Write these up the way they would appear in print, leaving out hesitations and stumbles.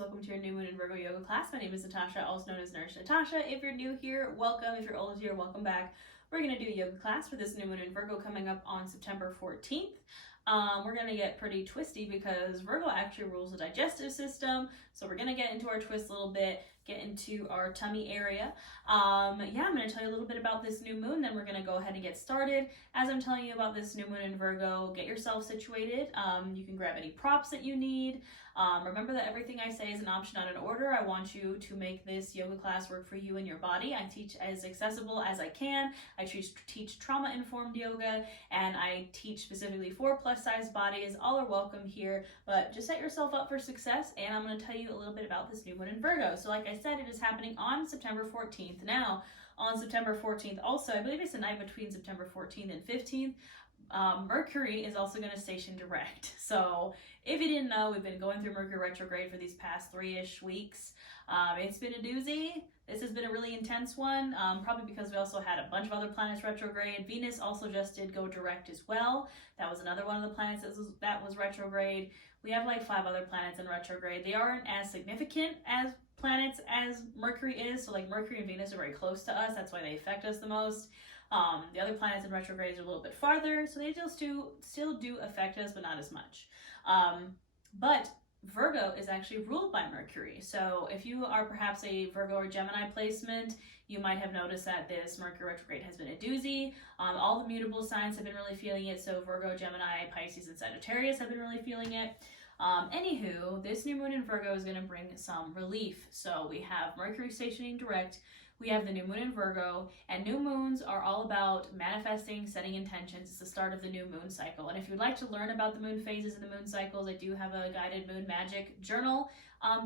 welcome to your new moon in Virgo yoga class. My name is Natasha, also known as Nurse Natasha. If you're new here, welcome. If you're old here, welcome back. We're going to do a yoga class for this new moon in Virgo coming up on September 14th. We're going to get pretty twisty because Virgo actually rules the digestive system. So we're going to get into our twist a little bit, get into our tummy area. I'm going to tell you a little bit about this new moon, then we're going to go ahead and get started. As I'm telling you about this new moon in Virgo, get yourself situated. You can grab any props that you need. Remember that everything I say is an option, not an order. I want you to make this yoga class work for you and your body. I teach as accessible as I can. I teach trauma-informed yoga, and I teach specifically for plus-size bodies. All are welcome here, but just set yourself up for success, and I'm going to tell you a little bit about this new moon in Virgo. So like I said, it is happening on September 14th. Now, on September 14th also, I believe it's the night between September 14th and 15th, Mercury is also going to station direct. So if you didn't know, we've been going through Mercury retrograde for these past 3-ish weeks. It's been a doozy. This has been a really intense one, probably because we also had a bunch of other planets retrograde. Venus also just did go direct as well. That was another one of the planets that was retrograde. We have like 5 other planets in retrograde. They aren't as significant as planets as Mercury is. So like Mercury and Venus are very close to us. That's why they affect us the most. The other planets in retrograde are a little bit farther, so they still do affect us, but not as much. But Virgo is actually ruled by Mercury. So if you are perhaps a Virgo or Gemini placement, you might have noticed that this Mercury retrograde has been a doozy. All the mutable signs have been really feeling it. So Virgo, Gemini, Pisces, and Sagittarius have been really feeling it. Anywho, this new moon in Virgo is going to bring some relief. So we have Mercury stationing direct. We have the new moon in Virgo, and new moons are all about manifesting, setting intentions. It's the start of the new moon cycle. And if you'd like to learn about the moon phases and the moon cycles, I do have a guided moon magic journal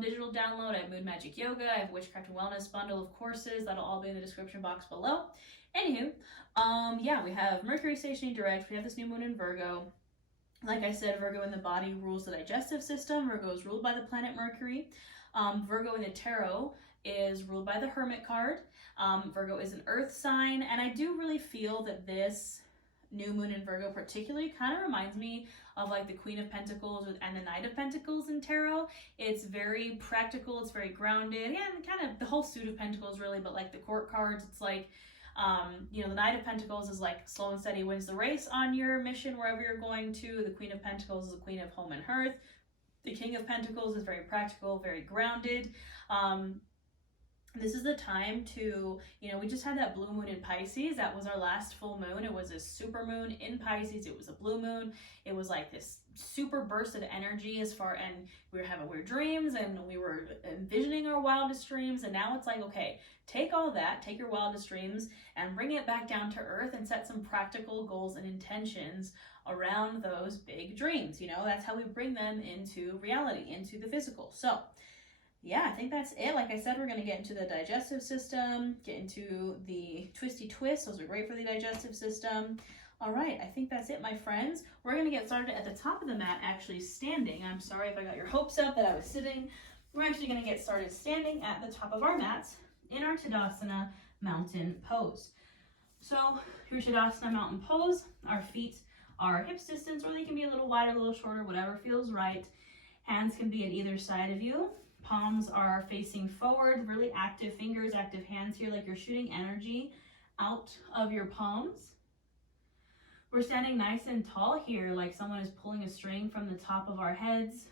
digital download. I have moon magic yoga. I have witchcraft and wellness bundle of courses. That'll all be in the description box below. Anywho, we have Mercury stationing direct. We have this new moon in Virgo. Like I said, Virgo in the body rules the digestive system. Virgo is ruled by the planet Mercury. Virgo in the tarot is ruled by the Hermit card. Virgo is an earth sign, and I do really feel that this new moon in Virgo particularly kind of reminds me of like the Queen of Pentacles and the Knight of Pentacles in tarot. It's very practical, it's very grounded, and kind of the whole suit of Pentacles really, but like the court cards, it's like the Knight of Pentacles is like slow and steady wins the race on your mission wherever you're going to. The Queen of Pentacles is the Queen of home and hearth. The King of Pentacles is very practical, very grounded. This is the time to, we just had that blue moon in Pisces. That was our last full moon. It was a super moon in Pisces. It was a blue moon. It was like this super burst of energy and we were having weird dreams and we were envisioning our wildest dreams. And now it's like, okay, take all that, take your wildest dreams and bring it back down to earth and set some practical goals and intentions around those big dreams. That's how we bring them into reality, into the physical. So yeah, I think that's it. Like I said, we're going to get into the digestive system, get into the twisty twists. Those are great for the digestive system. All right, I think that's it, my friends. We're going to get started at the top of the mat, actually standing. I'm sorry if I got your hopes up that I was sitting. We're actually going to get started standing at the top of our mats in our Tadasana mountain pose. So your Tadasana mountain pose, our feet are hips distance, or they can be a little wider, a little shorter, whatever feels right. Hands can be at either side of you. Palms are facing forward, really active fingers, active hands here, like you're shooting energy out of your palms. We're standing nice and tall here, like someone is pulling a string from the top of our heads.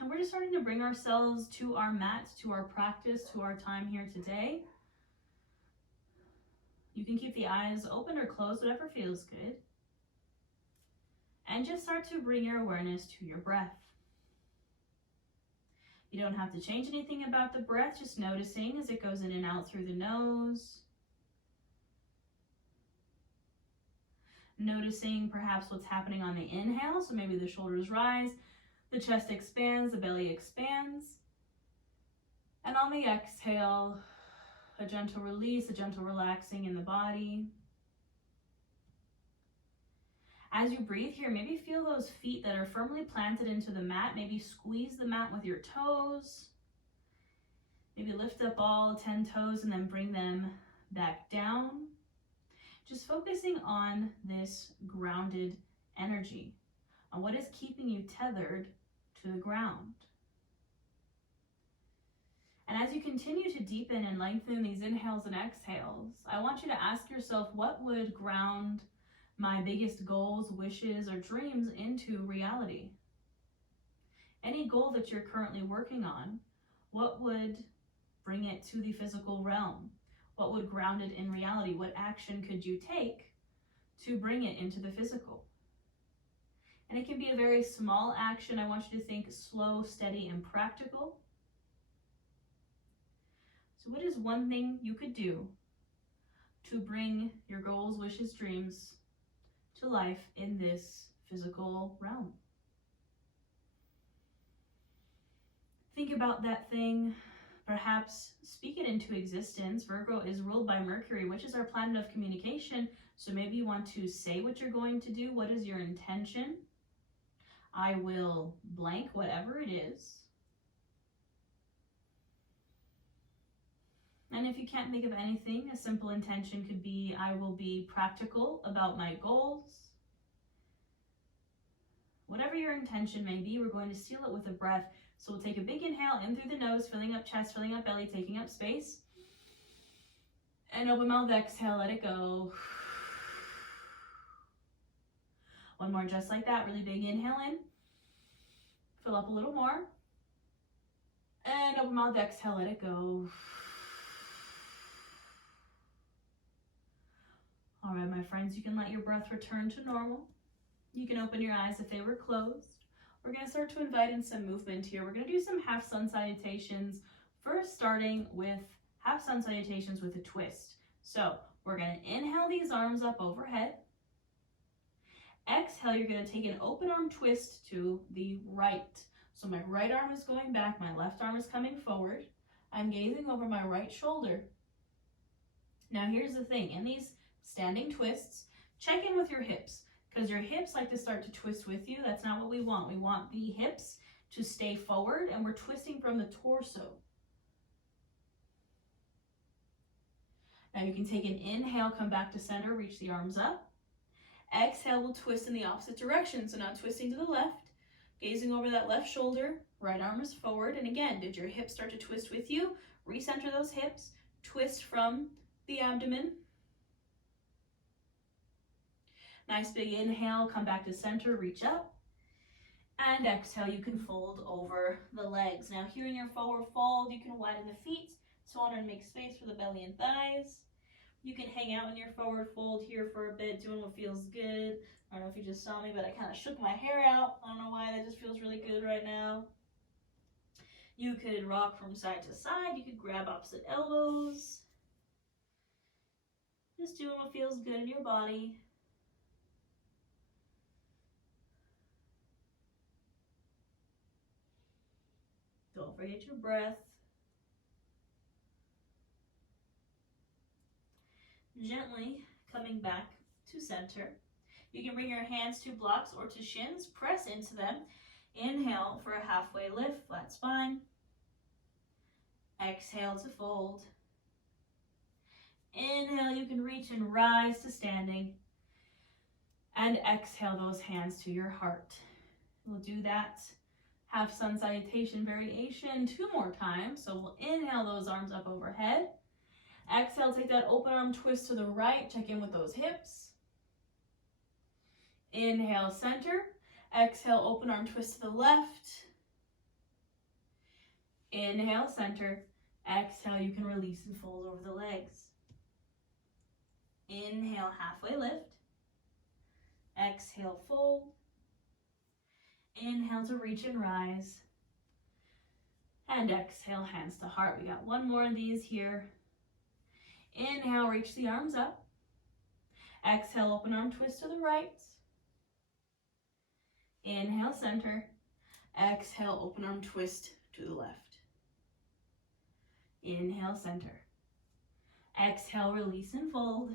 And we're just starting to bring ourselves to our mat, to our practice, to our time here today. You can keep the eyes open or closed, whatever feels good. And just start to bring your awareness to your breath. You don't have to change anything about the breath, just noticing as it goes in and out through the nose. Noticing perhaps what's happening on the inhale, so maybe the shoulders rise, the chest expands, the belly expands. And on the exhale, a gentle release, a gentle relaxing in the body. As you breathe here, maybe feel those feet that are firmly planted into the mat. Maybe squeeze the mat with your toes. Maybe lift up all 10 toes and then bring them back down. Just focusing on this grounded energy. And what is keeping you tethered to the ground? And as you continue to deepen and lengthen these inhales and exhales, I want you to ask yourself, what would ground my biggest goals, wishes, or dreams into reality? Any goal that you're currently working on, what would bring it to the physical realm? What would ground it in reality? What action could you take to bring it into the physical? And it can be a very small action. I want you to think slow, steady, and practical. So what is one thing you could do to bring your goals, wishes, dreams to life in this physical realm? Think about that thing. Perhaps speak it into existence. Virgo is ruled by Mercury, which is our planet of communication. So maybe you want to say what you're going to do. What is your intention? I will blank, whatever it is. And if you can't think of anything, a simple intention could be, I will be practical about my goals. Whatever your intention may be, we're going to seal it with a breath. So we'll take a big inhale in through the nose, filling up chest, filling up belly, taking up space. And open mouth, exhale, let it go. One more just like that, really big inhale in. Fill up a little more. And open mouth, exhale, let it go. All right, my friends, you can let your breath return to normal. You can open your eyes if they were closed. We're going to start to invite in some movement here. We're going to do some half sun salutations. First, starting with half sun salutations with a twist. So we're going to inhale these arms up overhead. Exhale, you're going to take an open arm twist to the right. So my right arm is going back, my left arm is coming forward. I'm gazing over my right shoulder. Now here's the thing, in these standing twists, check in with your hips, because your hips like to start to twist with you. That's not what we want. We want the hips to stay forward, and we're twisting from the torso. Now you can take an inhale, come back to center, reach the arms up. Exhale, we'll twist in the opposite direction. So now twisting to the left, gazing over that left shoulder, right arm is forward. And again, did your hips start to twist with you? Recenter those hips, twist from the abdomen. Nice big inhale, come back to center, reach up. And exhale, you can fold over the legs. Now here in your forward fold, you can widen the feet. So I want to make space for the belly and thighs. You can hang out in your forward fold here for a bit, doing what feels good. I don't know if you just saw me, but I kind of shook my hair out. I don't know why, that just feels really good right now. You could rock from side to side. You could grab opposite elbows. Just doing what feels good in your body. Don't forget your breath. Gently coming back to center. You can bring your hands to blocks or to shins, press into them. Inhale for a halfway lift, flat spine. Exhale to fold. Inhale, you can reach and rise to standing. And exhale those hands to your heart. We'll do that half sun salutation variation 2 more times. So we'll inhale those arms up overhead. Exhale, take that open arm twist to the right. Check in with those hips. Inhale, center. Exhale, open arm twist to the left. Inhale, center. Exhale, you can release and fold over the legs. Inhale, halfway lift. Exhale, fold. Inhale to reach and rise. And exhale, hands to heart. We got 1 more of these here. Inhale, reach the arms up. Exhale, open arm twist to the right. Inhale, center. Exhale, open arm twist to the left. Inhale, center. Exhale, release and fold.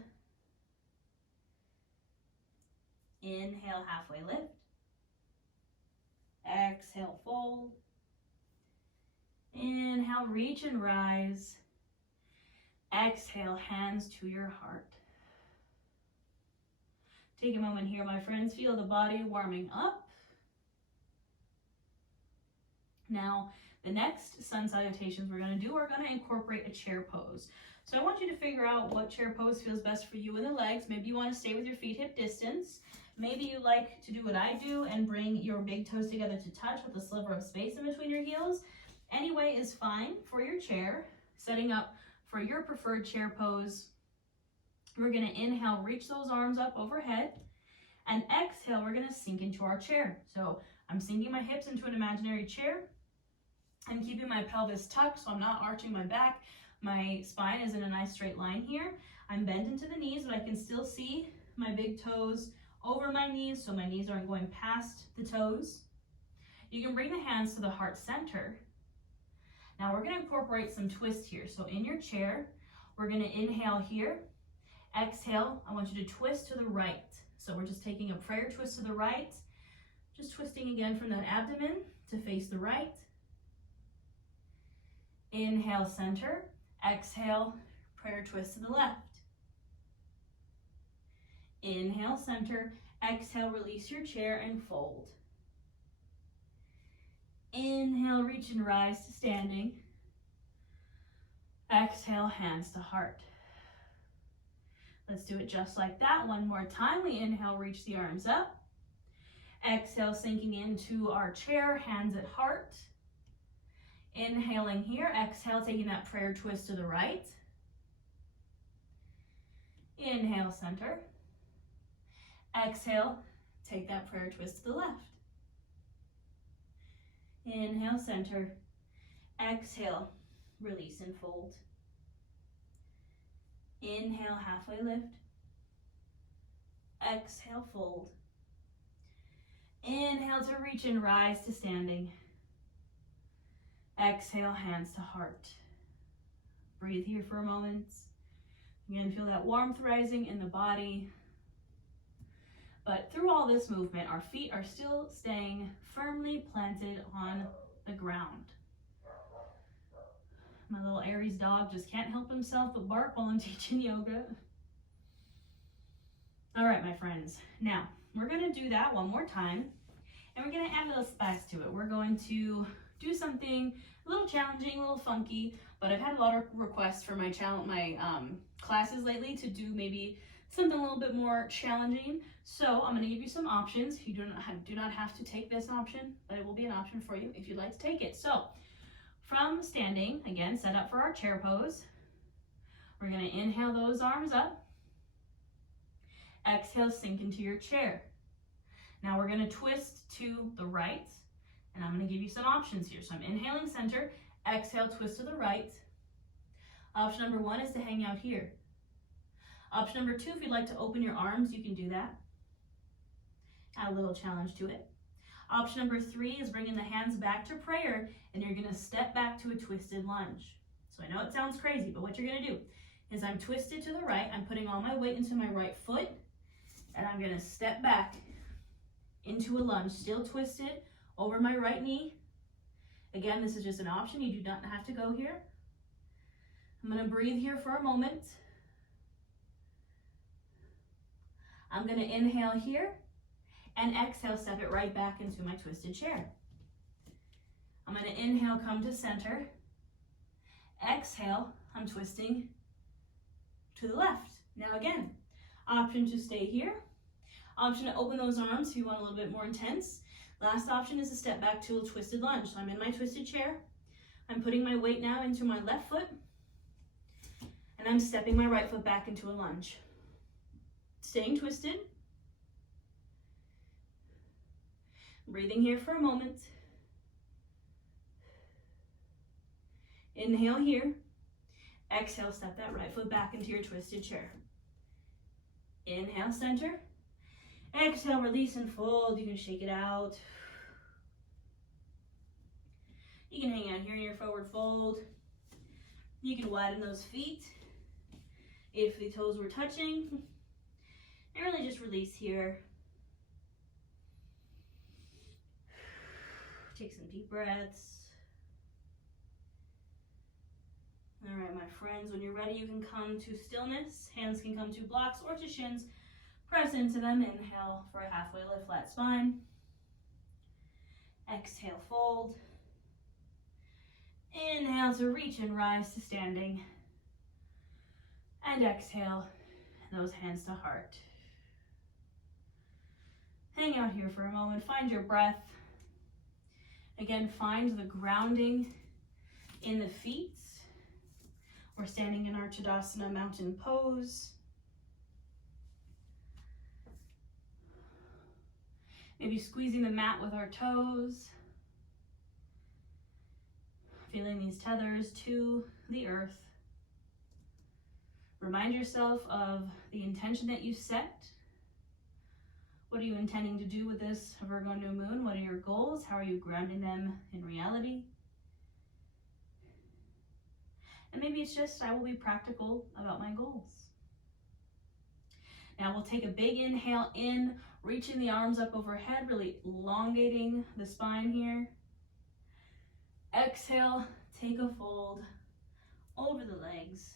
Inhale, halfway lift. Exhale, fold. Inhale, reach and rise. Exhale, hands to your heart. Take a moment here, my friends. Feel the body warming up. Now, the next sun salutations we're going to do are going to incorporate a chair pose. So I want you to figure out what chair pose feels best for you in the legs. Maybe you want to stay with your feet hip distance. Maybe you like to do what I do and bring your big toes together to touch with a sliver of space in between your heels. Any way is fine for your chair. Setting up for your preferred chair pose, we're going to inhale, reach those arms up overhead, and exhale, we're going to sink into our chair. So I'm sinking my hips into an imaginary chair. I'm keeping my pelvis tucked so I'm not arching my back. My spine is in a nice straight line here. I'm bent into the knees, but I can still see my big toes over my knees, so my knees aren't going past the toes. You can bring the hands to the heart center. Now we're going to incorporate some twist here. So in your chair, we're going to inhale here. Exhale, I want you to twist to the right. So we're just taking a prayer twist to the right, just twisting again from that abdomen to face the right. Inhale, center. Exhale, prayer twist to the left. Inhale, center. Exhale, release your chair and fold. Inhale, reach and rise to standing. Exhale, hands to heart. Let's do it just like that. One more time. We inhale, reach the arms up. Exhale, sinking into our chair, hands at heart. Inhaling here. Exhale, taking that prayer twist to the right. Inhale, center. Exhale, take that prayer twist to the left. Inhale, center. Exhale, release and fold. Inhale, halfway lift. Exhale, fold. Inhale to reach and rise to standing. Exhale, hands to heart. Breathe here for a moment. Again, feel that warmth rising in the body. But through all this movement, our feet are still staying firmly planted on the ground. My little Aries dog just can't help himself but bark while I'm teaching yoga. All right, my friends. Now, we're going to do that one more time, and we're going to add a little spice to it. We're going to do something a little challenging, a little funky, but I've had a lot of requests for my classes lately to do maybe something a little bit more challenging. So I'm going to give you some options. You do not have to take this option, but it will be an option for you if you'd like to take it. So from standing, again, set up for our chair pose. We're going to inhale those arms up. Exhale, sink into your chair. Now we're going to twist to the right, and I'm going to give you some options here. So I'm inhaling center. Exhale, twist to the right. Option number one is to hang out here. Option number two, if you'd like to open your arms, you can do that. Add a little challenge to it. Option number three is bringing the hands back to prayer, and you're going to step back to a twisted lunge. So I know it sounds crazy, but what you're going to do is I'm twisted to the right. I'm putting all my weight into my right foot, and I'm going to step back into a lunge, still twisted over my right knee. Again, this is just an option. You do not have to go here. I'm going to breathe here for a moment. I'm going to inhale here and exhale, step it right back into my twisted chair. I'm going to inhale, come to center. Exhale, I'm twisting to the left. Now again, option to stay here. Option to open those arms if you want a little bit more intense. Last option is to step back to a twisted lunge. So I'm in my twisted chair. I'm putting my weight now into my left foot, and I'm stepping my right foot back into a lunge. Staying twisted. Breathing here for a moment. Inhale here. Exhale, step that right foot back into your twisted chair. Inhale, center. Exhale, release and fold. You can shake it out. You can hang out here in your forward fold. You can widen those feet if the toes were touching. And really just release here. Take some deep breaths. All right, my friends, when you're ready, you can come to stillness. Hands can come to blocks or to shins. Press into them. Inhale for a halfway lift, flat spine. Exhale, fold. Inhale to reach and rise to standing. And exhale, those hands to heart. Hang out here for a moment, find your breath. Again, find the grounding in the feet. We're standing in our Tadasana mountain pose. Maybe squeezing the mat with our toes. Feeling these tethers to the earth. Remind yourself of the intention that you set. What are you intending to do with this Virgo new moon? What are your goals? How are you grounding them in reality? And maybe it's just, I will be practical about my goals. Now we'll take a big inhale in, reaching the arms up overhead, really elongating the spine here. Exhale, take a fold over the legs.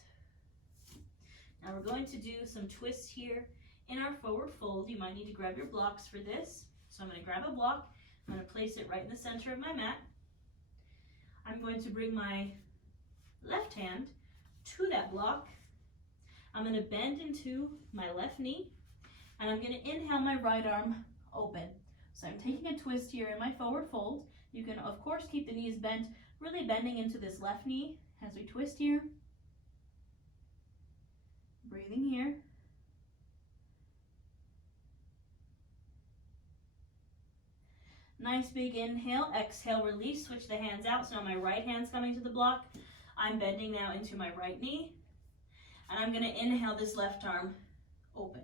Now we're going to do some twists here in our forward fold. You might need to grab your blocks for this. So I'm going to grab a block. I'm going to place it right in the center of my mat. I'm going to bring my left hand to that block. I'm going to bend into my left knee, and I'm going to inhale my right arm open. So I'm taking a twist here in my forward fold. You can, of course, keep the knees bent, really bending into this left knee as we twist here. Breathing here. Nice big inhale, exhale, release, switch the hands out. So now my right hand's coming to the block. I'm bending now into my right knee. And I'm going to inhale this left arm open.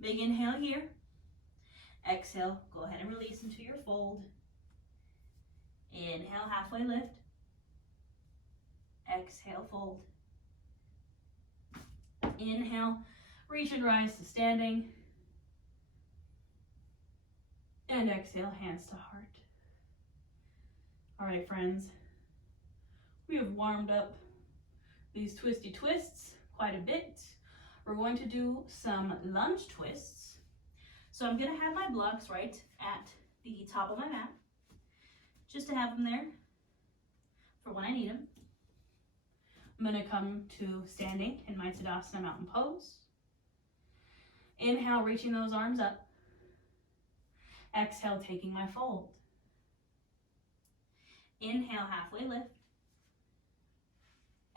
Big inhale here. Exhale, go ahead and release into your fold. Inhale, halfway lift. Exhale, fold. Inhale, reach and rise to standing. And exhale, hands to heart. All right, friends. We have warmed up these twisty twists quite a bit. We're going to do some lunge twists. So I'm going to have my blocks right at the top of my mat, just to have them there for when I need them. I'm going to come to standing in my Tadasana mountain pose. Inhale, reaching those arms up. Exhale, taking my fold. Inhale, halfway lift.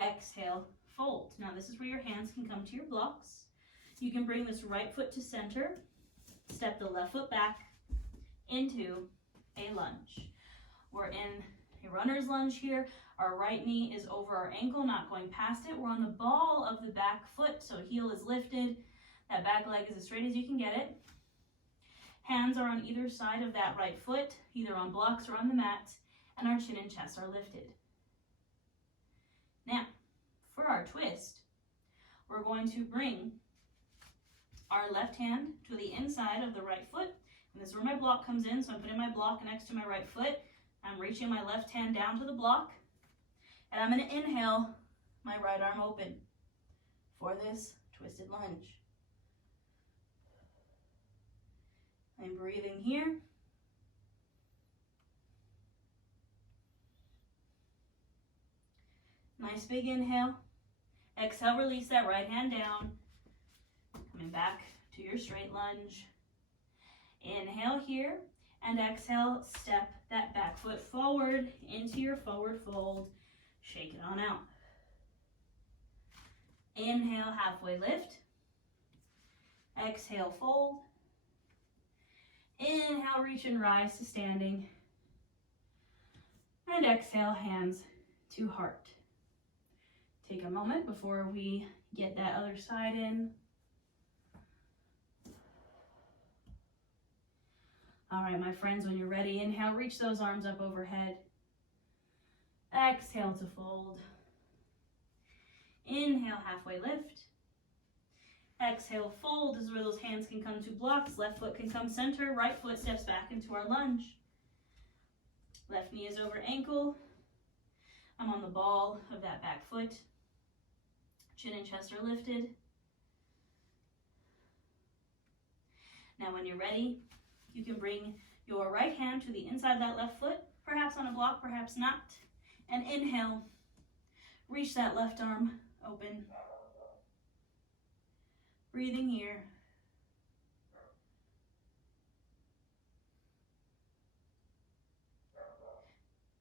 Exhale, fold. Now this is where your hands can come to your blocks. You can bring this right foot to center. Step the left foot back into a lunge. We're in a runner's lunge here. Our right knee is over our ankle, not going past it. We're on the ball of the back foot, so heel is lifted. That back leg is as straight as you can get it. Hands are on either side of that right foot, either on blocks or on the mat, and our chin and chest are lifted. Now, for our twist, we're going to bring our left hand to the inside of the right foot. And this is where my block comes in, so I'm putting my block next to my right foot. I'm reaching my left hand down to the block, and I'm going to inhale my right arm open for this twisted lunge. I'm breathing here. Nice big inhale. Exhale, release that right hand down. Coming back to your straight lunge. Inhale here, and exhale, step that back foot forward into your forward fold. Shake it on out. Inhale, halfway lift. Exhale, fold. Inhale, reach and rise to standing. And exhale, hands to heart. Take a moment before we get that other side in. All right, my friends, when you're ready, inhale, reach those arms up overhead. Exhale to fold. Inhale, halfway lift. Exhale, fold. This is where those hands can come to blocks. Left foot can come center. Right foot steps back into our lunge. Left knee is over ankle. I'm on the ball of that back foot. Chin and chest are lifted. Now when you're ready, you can bring your right hand to the inside of that left foot, perhaps on a block, perhaps not, and inhale, reach that left arm open. Breathing here.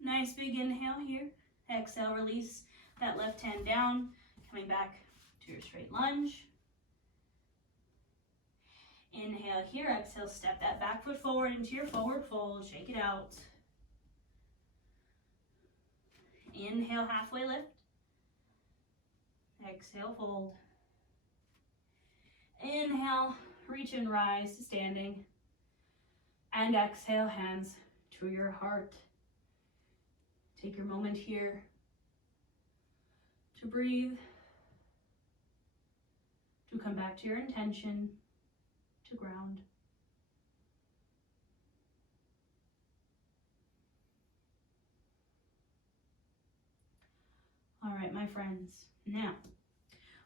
Nice big inhale here. Exhale, release that left hand down, coming back to your straight lunge. Inhale here, exhale, step that back foot forward into your forward fold, shake it out. Inhale, halfway lift. Exhale, fold. Inhale, reach and rise to standing. And exhale, hands to your heart. Take your moment here to breathe, to come back to your intention, to ground. All right, my friends, now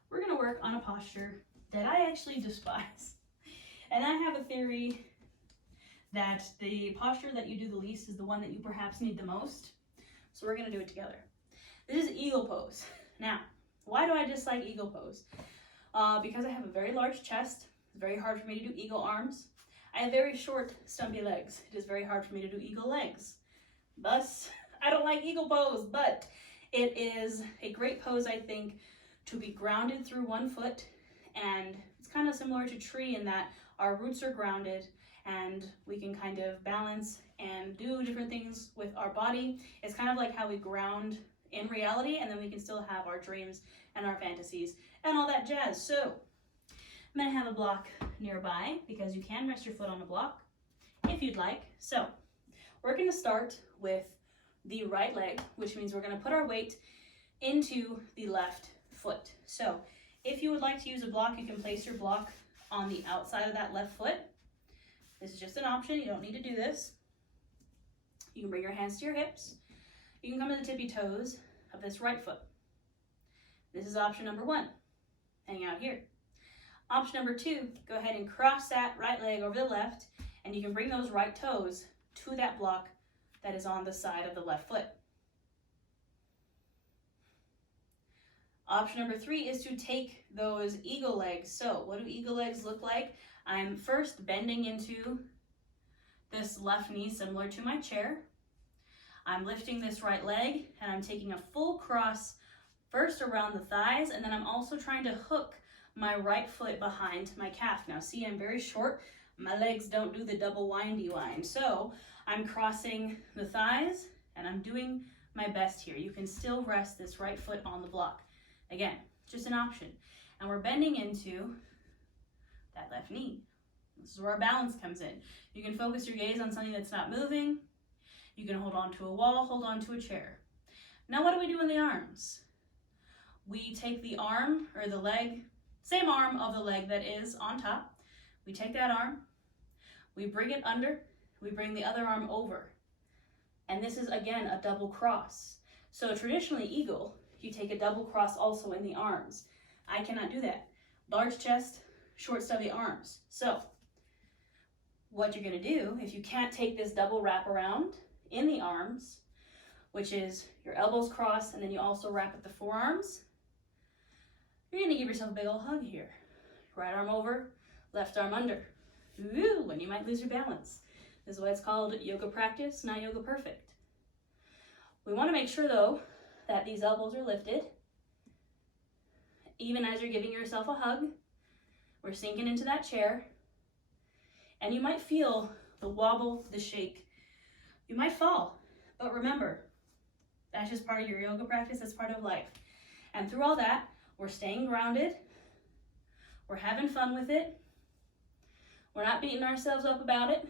we're going to work on a posture that I actually despise. And I have a theory that the posture that you do the least is the one that you perhaps need the most. So we're going to do it together. This is eagle pose. Now, why do I dislike eagle pose? Because I have a very large chest. It's very hard for me to do eagle arms. I have very short, stumpy legs. It is very hard for me to do eagle legs. Thus, I don't like eagle pose, but it is a great pose, I think, to be grounded through one foot. And it's kind of similar to tree in that our roots are grounded and we can kind of balance and do different things with our body. It's kind of like how we ground in reality, and then we can still have our dreams and our fantasies and all that jazz. So I'm gonna have a block nearby because you can rest your foot on a block if you'd like. So we're gonna start with the right leg, which means we're gonna put our weight into the left foot. So if you would like to use a block, you can place your block on the outside of that left foot. This is just an option, you don't need to do this. You can bring your hands to your hips. You can come to the tippy toes of this right foot. This is option number one, hang out here. Option number two, go ahead and cross that right leg over the left, and you can bring those right toes to that block that is on the side of the left foot. Option number three is to take those eagle legs. So what do eagle legs look like? I'm first bending into this left knee similar to my chair. I'm lifting this right leg and I'm taking a full cross first around the thighs, and then I'm also trying to hook my right foot behind my calf. Now see, I'm very short. My legs don't do the double windy wind. So I'm crossing the thighs and I'm doing my best here. You can still rest this right foot on the block. Again, just an option. And we're bending into that left knee. This is where our balance comes in. You can focus your gaze on something that's not moving. You can hold on to a wall, hold on to a chair. Now what do we do in the arms? We take the arm or the leg, same arm of the leg that is on top. We take that arm, we bring it under, we bring the other arm over. And this is again a double cross. So traditionally eagle, you take a double cross also in the arms. I cannot do that. Large chest, short stubby arms. So what you're gonna do, if you can't take this double wrap around in the arms, which is your elbows cross and then you also wrap at the forearms, you're gonna give yourself a big old hug here. Right arm over, left arm under. Ooh, and you might lose your balance. This is why it's called yoga practice, not yoga perfect. We wanna make sure though that these elbows are lifted. Even as you're giving yourself a hug, we're sinking into that chair. And you might feel the wobble, the shake. You might fall, but remember, that's just part of your yoga practice, that's part of life. And through all that, we're staying grounded, we're having fun with it, we're not beating ourselves up about it,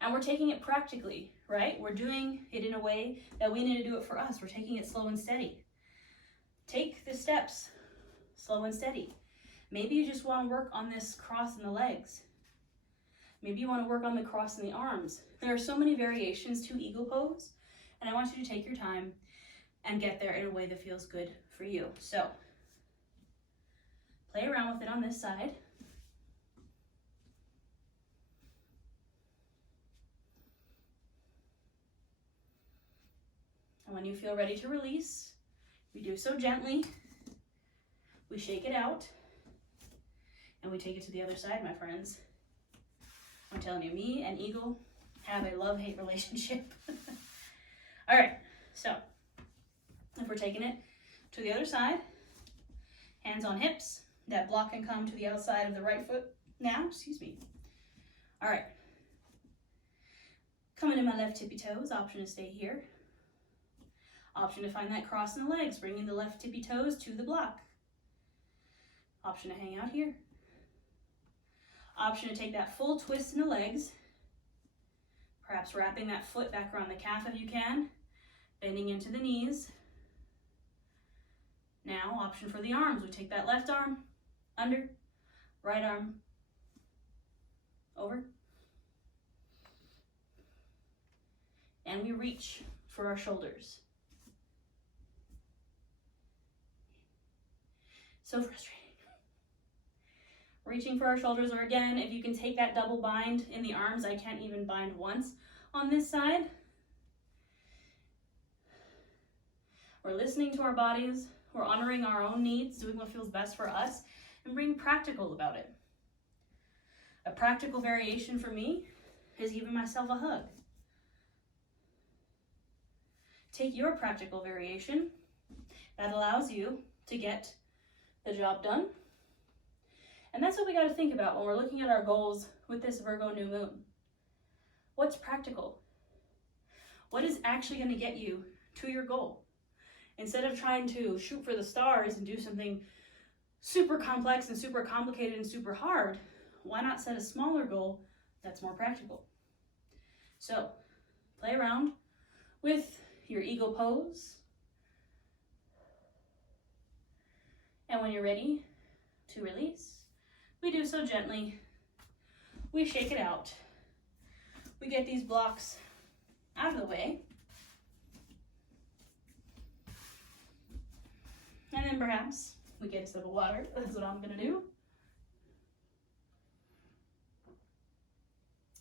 and we're taking it practically, right? We're doing it in a way that we need to do it for us. We're taking it slow and steady. Take the steps, slow and steady. Maybe you just want to work on this cross in the legs. Maybe you want to work on the cross in the arms. There are so many variations to eagle pose, and I want you to take your time and get there in a way that feels good for you. So, play around with it on this side. you feel ready to release, we do so gently. We shake it out, and we take it to the other side, my friends. I'm telling you, me and Eagle have a love-hate relationship. All right, so if we're taking it to the other side, hands on hips, that block can come to the outside of the right foot now, excuse me. All right, coming to my left tippy toes, option to stay here. Option to find that cross in the legs, bringing the left tippy toes to the block. Option to hang out here. Option to take that full twist in the legs, perhaps wrapping that foot back around the calf if you can, bending into the knees. Now, option for the arms. We take that left arm, under, right arm, over. And we reach for our shoulders. So frustrating. Reaching for our shoulders, or again, if you can take that double bind in the arms, I can't even bind once on this side. We're listening to our bodies, we're honoring our own needs, doing what feels best for us, and being practical about it. A practical variation for me is giving myself a hug. Take your practical variation that allows you to get the job done. And that's what we got to think about when we're looking at our goals with this Virgo new moon. What's practical? What is actually going to get you to your goal? Instead of trying to shoot for the stars and do something super complex and super complicated and super hard, why not set a smaller goal that's more practical? So, play around with your eagle pose. And when you're ready to release, we do so gently. We shake it out. We get these blocks out of the way. And then perhaps we get a sip of water. That's what I'm gonna do.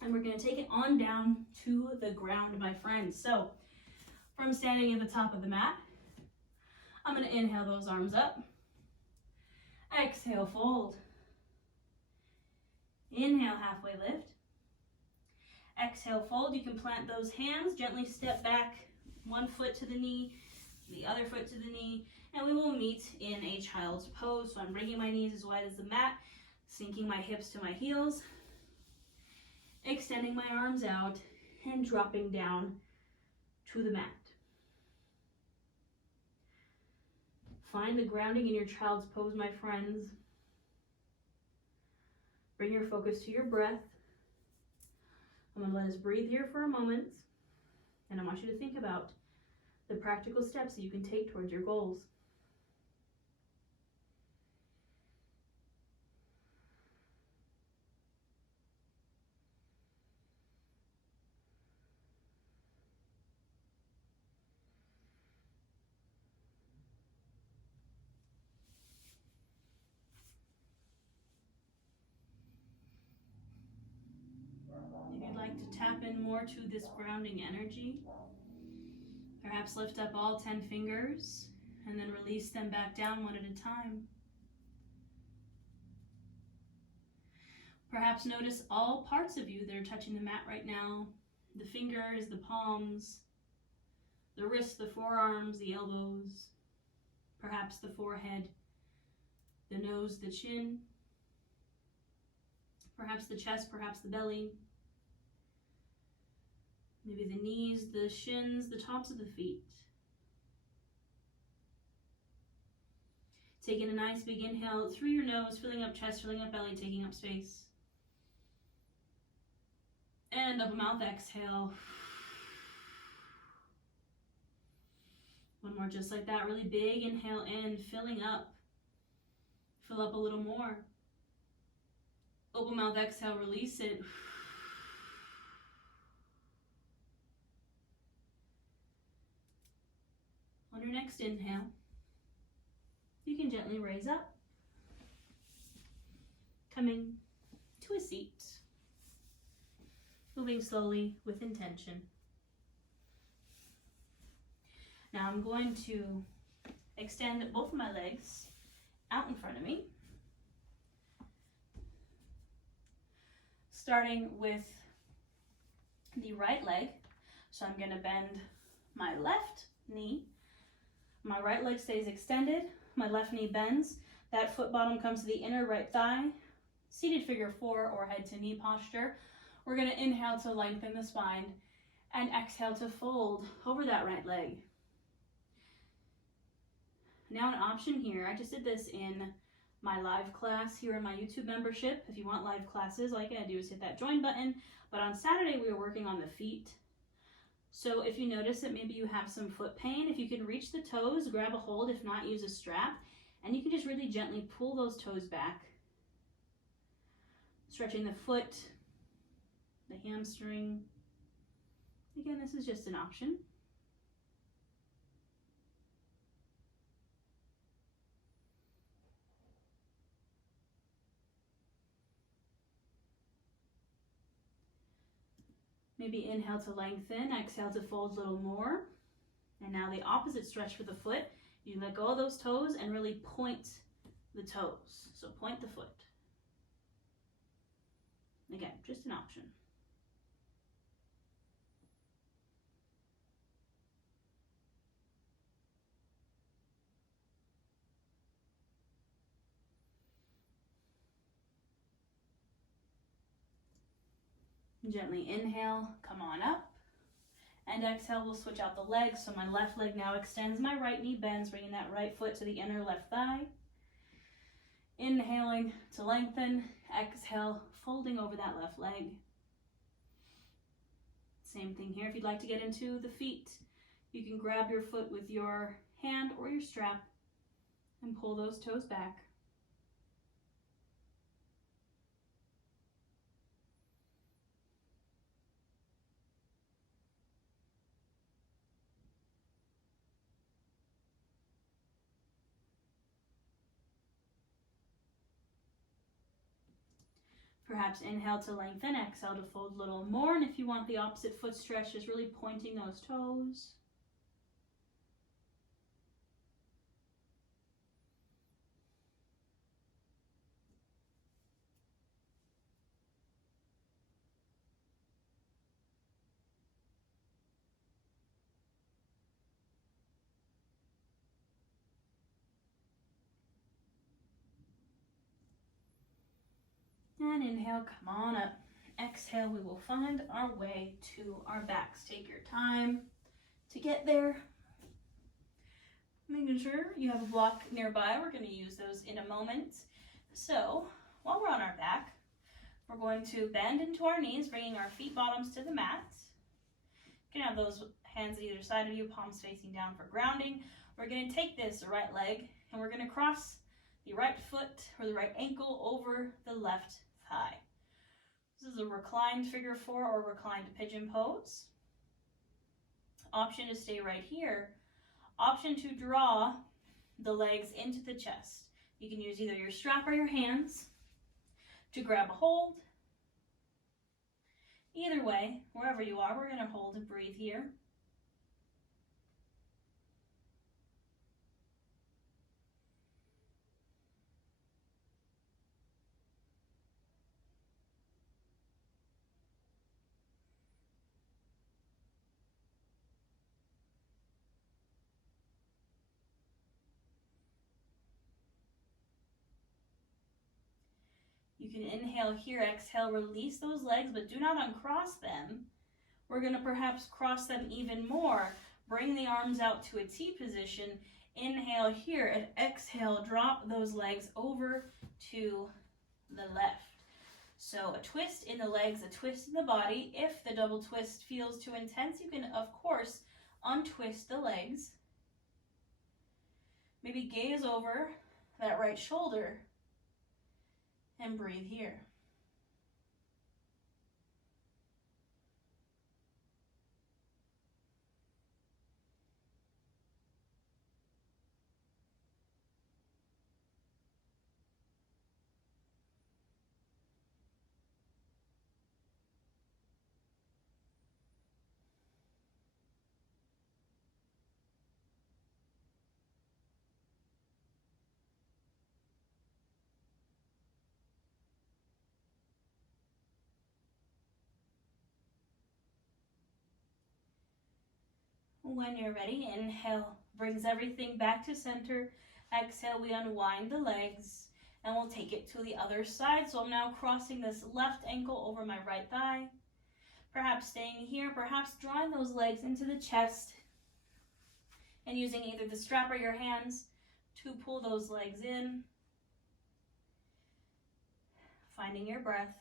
And we're gonna take it on down to the ground, my friends. So from standing at the top of the mat, I'm gonna inhale those arms up. Exhale, fold. Inhale, halfway lift. Exhale, fold. You can plant those hands, gently step back, one foot to the knee, the other foot to the knee, and we will meet in a child's pose. So I'm bringing my knees as wide as the mat, sinking my hips to my heels, extending my arms out, and dropping down to the mat. Find the grounding in your child's pose, my friends. Bring your focus to your breath. I'm going to let us breathe here for a moment, and I want you to think about the practical steps that you can take towards your goals. If you'd like to tap in more to this grounding energy, perhaps lift up all 10 fingers and then release them back down one at a time. Perhaps notice all parts of you that are touching the mat right now. The fingers, the palms, the wrists, the forearms, the elbows, perhaps the forehead, the nose, the chin, perhaps the chest, perhaps the belly, maybe the knees, the shins, the tops of the feet. Taking a nice big inhale through your nose, filling up chest, filling up belly, taking up space. And double mouth exhale. One more just like that, really big inhale in, filling up. Fill up a little more. Open mouth exhale, release it. On your next inhale, you can gently raise up, coming to a seat, moving slowly with intention. Now I'm going to extend both of my legs out in front of me, starting with the right leg. So I'm going to bend my left knee. My right leg stays extended. My left knee bends. That foot bottom comes to the inner right thigh. Seated figure 4 or head to knee posture. We're going to inhale to lengthen the spine and exhale to fold over that right leg. Now an option here, I just did this in my live class here in my YouTube membership. If you want live classes, all you gotta do is hit that join button. But on Saturday, we were working on the feet. So if you notice that maybe you have some foot pain, if you can reach the toes, grab a hold. If not, use a strap. And you can just really gently pull those toes back. Stretching the foot, the hamstring. Again, this is just an option. Maybe inhale to lengthen, exhale to fold a little more. And now the opposite stretch for the foot. You let go of those toes and really point the toes. So point the foot. Again, just an option. Gently inhale, come on up. And exhale, we'll switch out the legs. So my left leg now extends, my right knee bends, bringing that right foot to the inner left thigh. Inhaling to lengthen, exhale, folding over that left leg. Same thing here. If you'd like to get into the feet, you can grab your foot with your hand or your strap and pull those toes back. Perhaps inhale to lengthen, exhale to fold a little more. And if you want the opposite foot stretch, just really pointing those toes. And inhale, come on up. Exhale, we will find our way to our backs. Take your time to get there. Making sure you have a block nearby. We're going to use those in a moment. So while we're on our back, we're going to bend into our knees, bringing our feet bottoms to the mat. You can have those hands at either side of you, palms facing down for grounding. We're going to take this right leg and we're going to cross the right foot or the right ankle over the left thigh. This is a reclined figure 4 or reclined pigeon pose. Option to stay right here. Option to draw the legs into the chest. You can use either your strap or your hands to grab a hold. Either way, wherever you are, we're going to hold and breathe here. You can inhale here, exhale, release those legs, but do not uncross them. We're going to perhaps cross them even more. Bring the arms out to a T position. Inhale here and exhale, drop those legs over to the left. So a twist in the legs, a twist in the body. If the double twist feels too intense, you can, of course, untwist the legs. Maybe gaze over that right shoulder and breathe here. When you're ready, inhale, brings everything back to center. Exhale, we unwind the legs, and we'll take it to the other side. So I'm now crossing this left ankle over my right thigh. Perhaps staying here, perhaps drawing those legs into the chest, and using either the strap or your hands to pull those legs in. Finding your breath.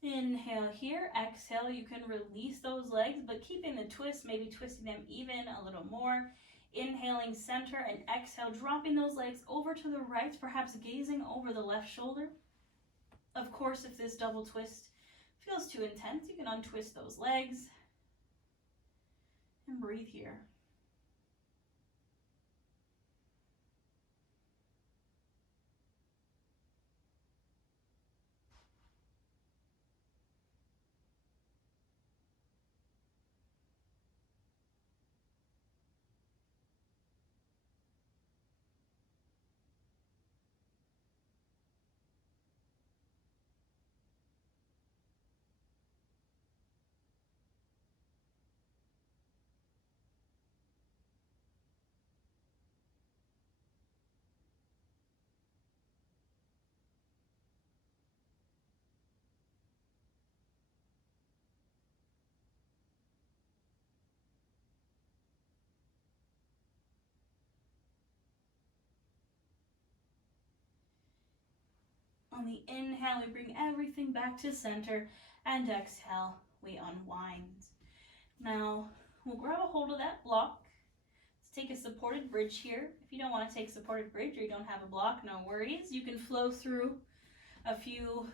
Inhale here, exhale, you can release those legs, but keeping the twist, maybe twisting them even a little more. Inhaling center and exhale, dropping those legs over to the right, perhaps gazing over the left shoulder. Of course, if this double twist feels too intense, you can untwist those legs and breathe here. On the inhale, we bring everything back to center, and exhale, we unwind. Now, we'll grab a hold of that block. Let's take a supported bridge here. If you don't want to take supported bridge or you don't have a block, no worries. You can flow through a few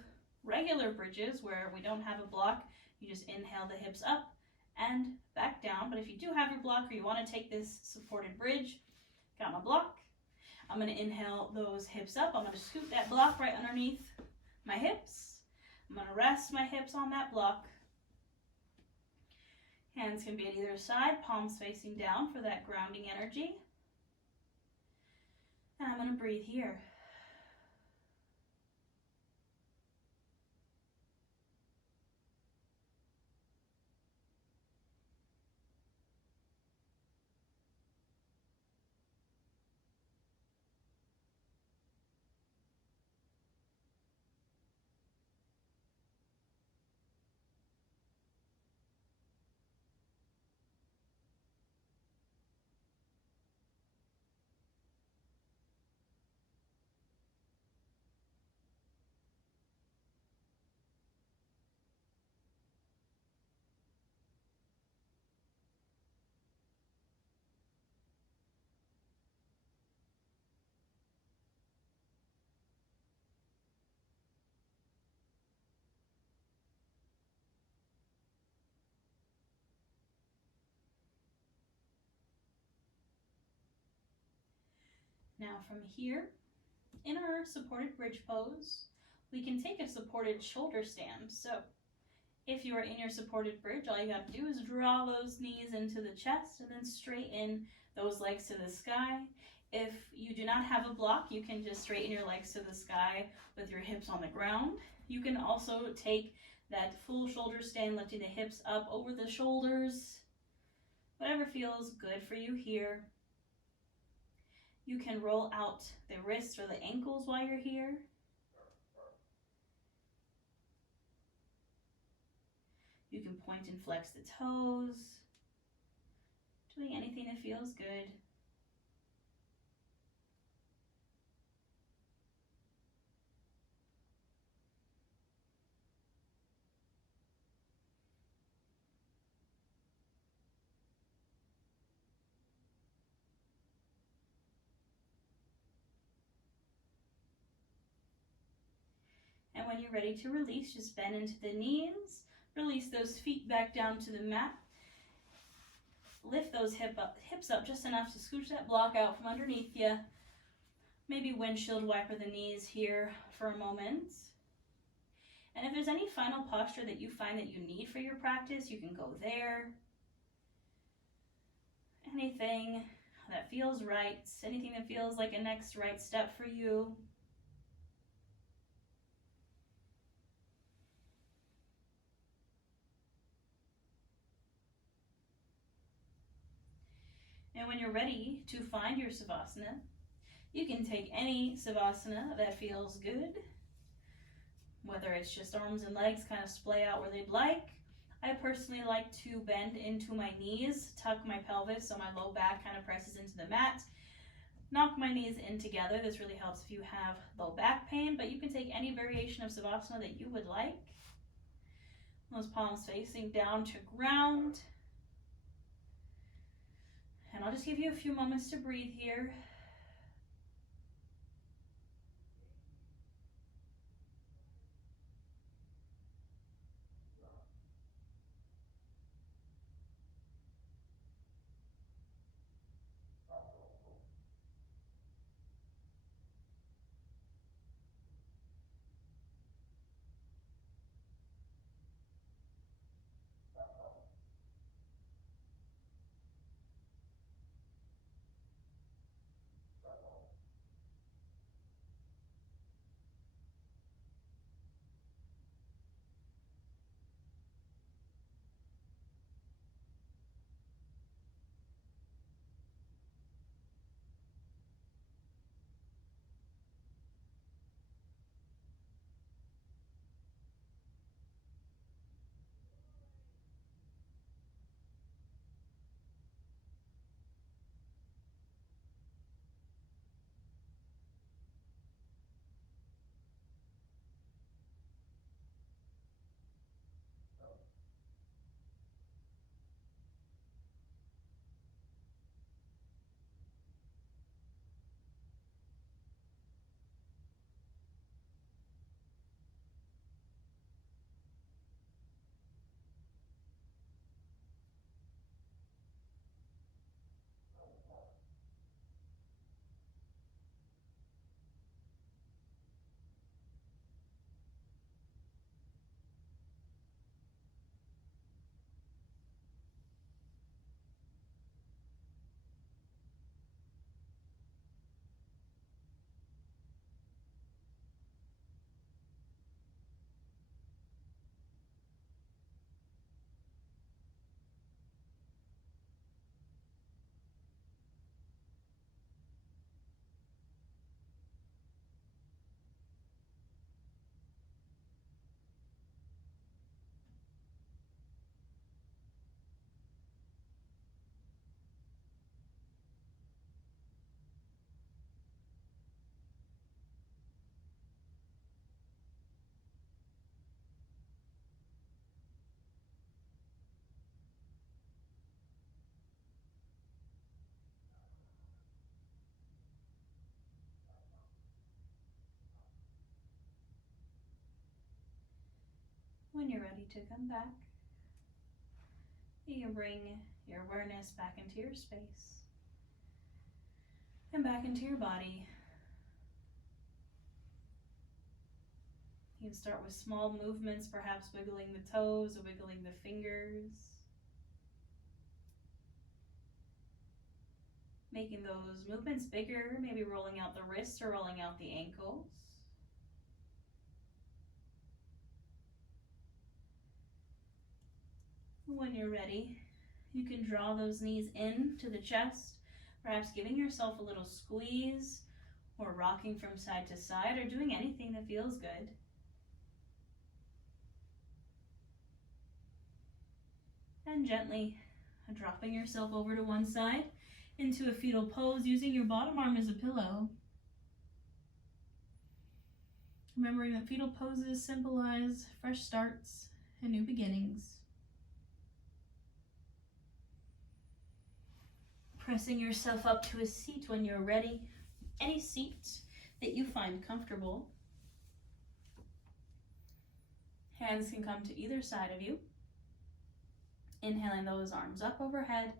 regular bridges where we don't have a block. You just inhale the hips up and back down. But if you do have your block or you want to take this supported bridge, got my block. I'm going to inhale those hips up. I'm going to scoot that block right underneath my hips. I'm going to rest my hips on that block. Hands can be at either side, palms facing down for that grounding energy. And I'm going to breathe here. Now from here, in our supported bridge pose, we can take a supported shoulder stand. So if you are in your supported bridge, all you have to do is draw those knees into the chest and then straighten those legs to the sky. If you do not have a block, you can just straighten your legs to the sky with your hips on the ground. You can also take that full shoulder stand, lifting the hips up over the shoulders. Whatever feels good for you here. You can roll out the wrists or the ankles while you're here. You can point and flex the toes, doing anything that feels good. And when you're ready to release, just bend into the knees, release those feet back down to the mat. lift those hips up just enough to scooch that block out from underneath you. Maybe windshield wiper the knees here for a moment. And if there's any final posture that you find that you need for your practice, you can go there. Anything that feels right, anything that feels like a next right step for you. And when you're ready to find your Savasana, you can take any Savasana that feels good, whether it's just arms and legs kind of splay out where they'd like. I personally like to bend into my knees, tuck my pelvis so my low back kind of presses into the mat, knock my knees in together. This really helps if you have low back pain, but you can take any variation of Savasana that you would like. Those palms facing down to ground. And I'll just give you a few moments to breathe here. When you're ready to come back, you can bring your awareness back into your space and back into your body. You can start with small movements, perhaps wiggling the toes or wiggling the fingers. Making those movements bigger, maybe rolling out the wrists or rolling out the ankles. When you're ready, you can draw those knees in to the chest, perhaps giving yourself a little squeeze or rocking from side to side or doing anything that feels good. And gently dropping yourself over to one side into a fetal pose using your bottom arm as a pillow. Remembering that fetal poses symbolize fresh starts and new beginnings. Pressing yourself up to a seat when you're ready, any seat that you find comfortable. Hands can come to either side of you. Inhaling those arms up overhead,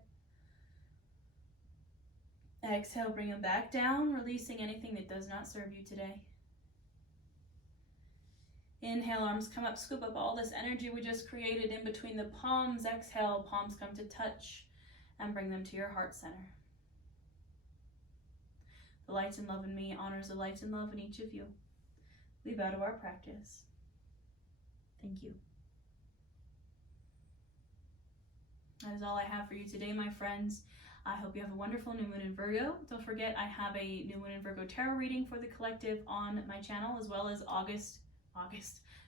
Exhale, bring them back down, releasing anything that does not serve you today. Inhale, arms come up, scoop up all this energy we just created in between the palms. Exhale, palms come to touch and bring them to your heart center. The light and love in me honors the light and love in each of you. We bow to our practice. Thank you. That is all I have for you today, my friends. I hope you have a wonderful new moon in Virgo. Don't forget, I have a new moon in Virgo tarot reading for the collective on my channel, as well as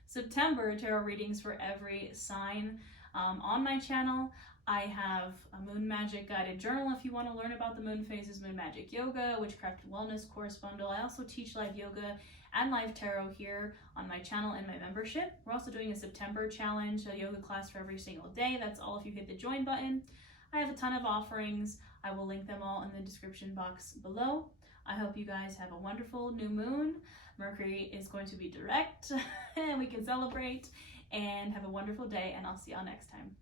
September tarot readings for every sign on my channel. I have a Moon Magic guided journal if you want to learn about the moon phases, Moon Magic Yoga, Witchcraft and Wellness course bundle. I also teach live yoga and live tarot here on my channel and my membership. We're also doing a September challenge, a yoga class for every single day. That's all if you hit the join button. I have a ton of offerings. I will link them all in the description box below. I hope you guys have a wonderful new moon. Mercury is going to be direct and we can celebrate, and have a wonderful day, and I'll see y'all next time.